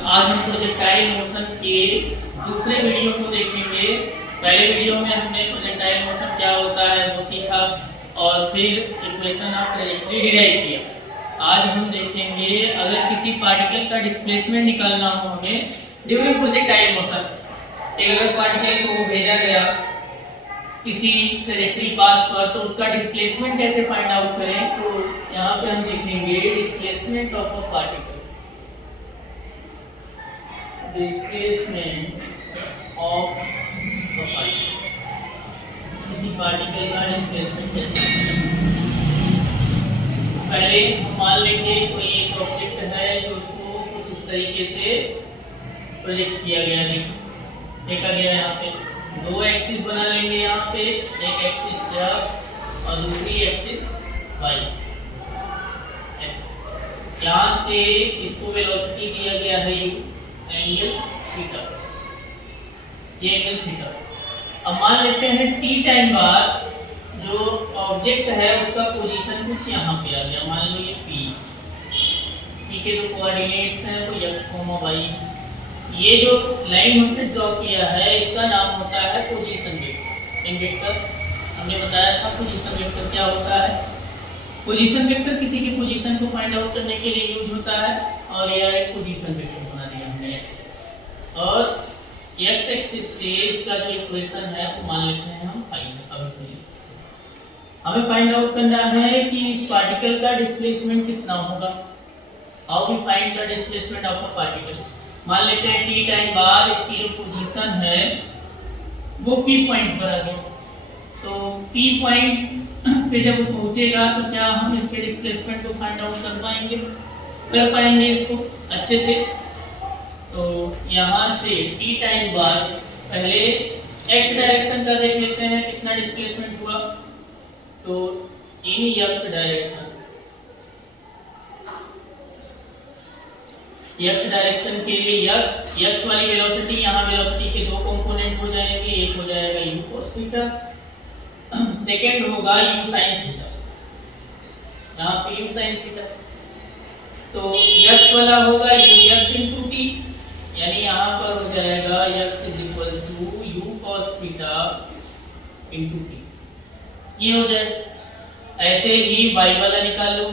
आज हम projectile motion के दूसरे वीडियो को देखेंगे। पहले वीडियो में हमने प्रोजेक्टाइल मोशन क्या होता है वो सीखा और फिर इक्वेशन ऑफ ट्रैजेक्टरी डिराइव किया। आज हम देखेंगे अगर किसी पार्टिकल का डिस्प्लेसमेंट निकालना हो हमें ड्यूरिंग प्रोजेक्टाइल मोशन, अगर पार्टिकल को भेजा गया किसी ट्रैजेक्टरी पाथ पर तो उसका डिस्प्लेसमेंट कैसे फाइंड आउट करें। तो यहाँ पे हम देखेंगे displacement of a particle, displacement of a particle, किसी पार्टिकल का डिस्प्लेसमेंट कैसे करें। पहले हम मान लेंगे कोई एक ऑब्जेक्ट है जो उसको कुछ इस तरीके से प्रोजेक्ट किया गया है, देखा गया यहाँ पे दो एक्सिस बना लेंगे। यहाँ पे एक एक्सिस x और दूसरी एक्सिस y। ऐसे यहाँ से इसको वेलोसिटी दिया गया है u, एंगल थीटा, ये एंगल थीटा। अब मान लेते हैं t टाइम बाद जो ऑब्जेक्ट है उसका पोजीशन कुछ यहाँ पे आ गया, मान लो ये p के जो कोऑर्डिनेट्स हैं वो x, y। ये जो लाइन हमने ड्रॉ किया है इसका नाम होता है पोजीशन वेक्टर। इन वेक्टर हमने बताया था पोजीशन वेक्टर क्या होता है। पोजीशन वेक्टर किसी की पोजीशन को फाइंड आउट करने के लिए यूज होता है और यह एक पोजीशन वेक्टर बना दिया हमने ऐसे। और x एक्सिस से इसका जो इक्वेशन है वो मान लेते हैं हम फाइंड। हमें फाइंड आउट करना है कि इस पार्टिकल का डिस्प्लेसमेंट कितना होगा। How we find the displacement of a particle. मान लेते हैं t टाइम बाद इसकी जो पोजीशन है वो p पॉइंट पर आ गया, तो p पॉइंट पे जब वो पहुंचेगा तो क्या हम इसके डिस्प्लेसमेंट को फाइंड आउट कर पाएंगे इसको अच्छे से। तो यहाँ से t टाइम बाद पहले x डायरेक्शन का देख लेते हैं कितना डिस्प्लेसमेंट हुआ। तो इन x डायरेक्शन, x डायरेक्शन के लिए x वाली वेलोसिटी, यहाँ वेलोसिटी के दो कंपोनेंट हो जाएंगे, एक हो जाएगा u cos थीटा, सेकंड होगा u sin थीटा, यहाँ पे u sin थीटा। तो x वाला होगा ux into t, यानी यहाँ पर हो जाएगा x u cos theta into t, ये हो जाए। ऐसे ही y वाला निकाल लो।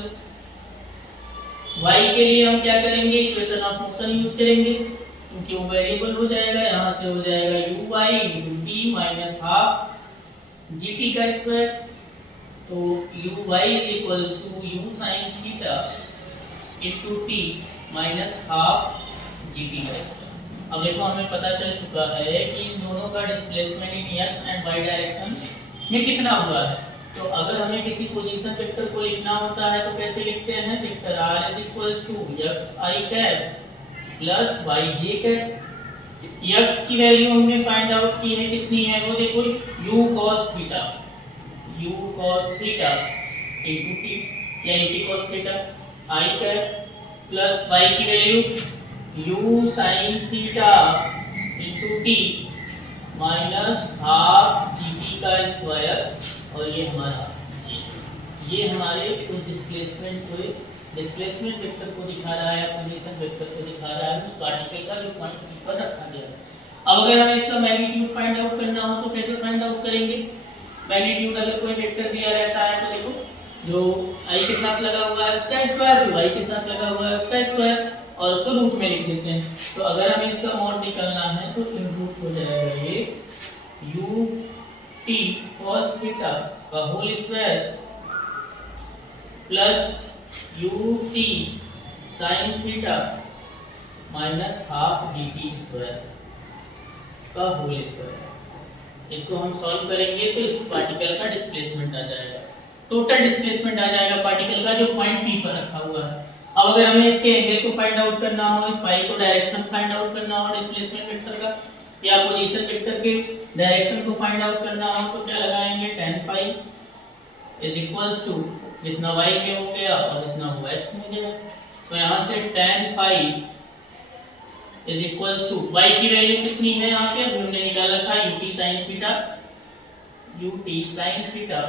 y के लिए हम क्या करेंगे, इक्वेशन ऑफ मोशन यूज करेंगे क्योंकि वो वेरिएबल हो जाएगा। यहाँ से हो जाएगा uy into t minus half gt का स्क्वायर। तो uy is equals to u sin theta into t minus half gt का स्क्वायर। अब देखो हमें पता चल चुका है कि इन दोनों का displacement in x and y direction में कितना हुआ है। तो अगर हमें किसी पोजीशन वेक्टर को लिखना होता है तो कैसे लिखते हैं, vector r is equals to xi cap plus yj cap. x की वैल्यू हमने फाइंड आउट की है, कितनी है वो देखो u cos theta into t, यानी t cos theta i cap plus y की value u sin theta into t minus half gt का स्क्वायर। और ये हमारा ये हमारे उस डिस्प्लेसमेंट वेक्टर को दिखा रहा है, पोजीशन वेक्टर को दिखा रहा है उस पार्टिकल का जो पॉइंट p पर रखा गया है। अब अगर हमें इसका मैग्नीट्यूड फाइंड आउट करना हो तो कैसे फाइंड आउट करेंगे। मैग्नीट्यूड अगर कोई वेक्टर दिया रहता है तो देखो जो i के साथ लगा हुआ है उसका स्क्वायर, जो y के साथ लगा हुआ है उसका स्क्वायर, और उसको रूट में लिख देते हैं। तो अगर हमें इसका मॉड निकालना है तो इन रूट हो जाएगा ये u t cos थीटा का whole square plus u t sin theta minus half gt square का होल स्क्वायर। इसको हम सॉल्व करेंगे तो इस पार्टिकल का डिस्प्लेसमेंट आ जाएगा, टोटल डिस्प्लेसमेंट आ जाएगा पार्टिकल का जो पॉइंट p पर रखा हुआ है। अब अगर हमें इसके एंगल को फाइंड आउट करना हो, इस फाई को डायरेक्शन फाइंड आउट करना हो डिस्प्लेसमेंट वेक्टर का, या पोजीशन वेक्टर के डायरेक्शन को फाइंड आउट करना हो तो क्या लगाएंगे, tan phi is equals to जितना y में हो गया और जितना वो x में गया। तो यहाँ से tan phi is equals to y की वैल्यू कितनी है, यहाँ पे अभी हमने निकाला था ut sin theta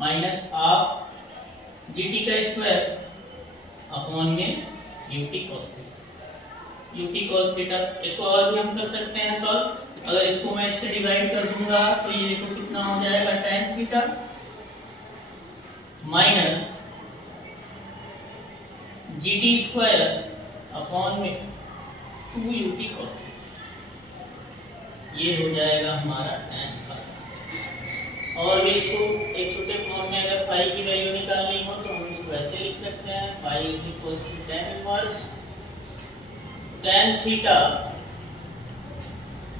minus half gt का स्क्वायर अपॉन में ut cos theta. UT cos theta. इसको और भी हम कर सकते हैं सॉल्व। अगर इसको मैं इससे डिवाइड कर दूंगा तो ये देखो कितना हो जाएगा, tan theta minus GT square upon में 2 यूटी cos थीटा, ये हो जाएगा हमारा tan फाई। और भी इसको एक छोटे फॉर्म में अगर फाई की वैल्यू निकालनी हो तो हम इसको ऐसे लिख सकते हैं, phi is equal to tan inverse tan theta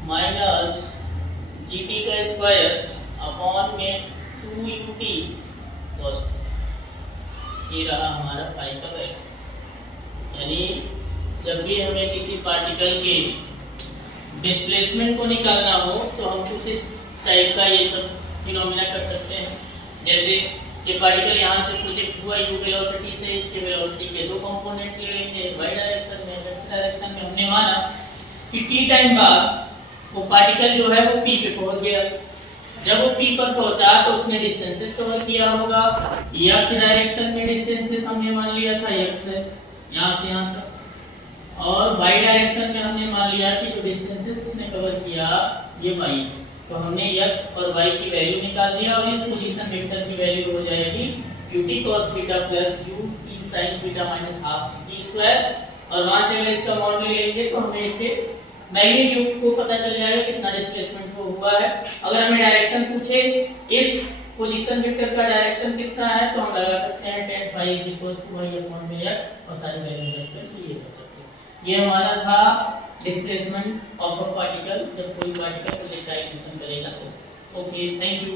minus g t का स्क्वायर अपॉन में 2 यूटी cos थीटा। ये रहा हमारा फाई का वैल्यू। यानी जब भी हमें किसी पार्टिकल के डिस्प्लेसमेंट को निकालना हो तो हम कुछ इस टाइप का ये सब फिनोमेना कर सकते हैं। जैसे ये पार्टिकल यहाँ से प्रोजेक्ट हुआ यू वेलोसिटी से, इसके वेलोसिटी के दो कंपोनेंट ले लेंगे, वाई डायरेक्शन में, एक्स डायरेक्शन में। हमने माना कि टी टाइम बाद वो पार्टिकल जो है वो पी पे पहुंच गया। जब वो पी पर पहुंचा तो उसने डिस्टेंसेस कवर किया होगा। एक्स डायरेक्शन में डिस्टेंसेस हमने मान लिया था एक्स है यहाँ से यहाँ तक, और वाई डायरेक्शन में हमने मान लिया कि जो डिस्टेंसेस उसने कवर किया ये वाई है। तो हमने x और y की वैल्यू निकाल दिया और इस पोजीशन वेक्टर की वैल्यू हो जाएगी ut cos theta plus ut sin theta minus half t square. और वहां से अगर इसका मॉड ले लेंगे तो हमें इसके मैग्नीट्यूड को पता चल जाएगा कितना डिस्प्लेसमेंट को हुआ है। अगर हमें डायरेक्शन पूछे इस पोजीशन वेक्टर का डायरेक्शन कितना है तो हम लगा सकते हैं tan phi is equal to y upon में x और सारी वैल्यू रखकर ये कर सकते हैं। ये हमारा था डिस्प्लेसमेंट ऑफ अ पार्टिकल जब कोई पार्टिकल प्रोजेक्टाइल मोशन करेगा तो। Okay, thank you.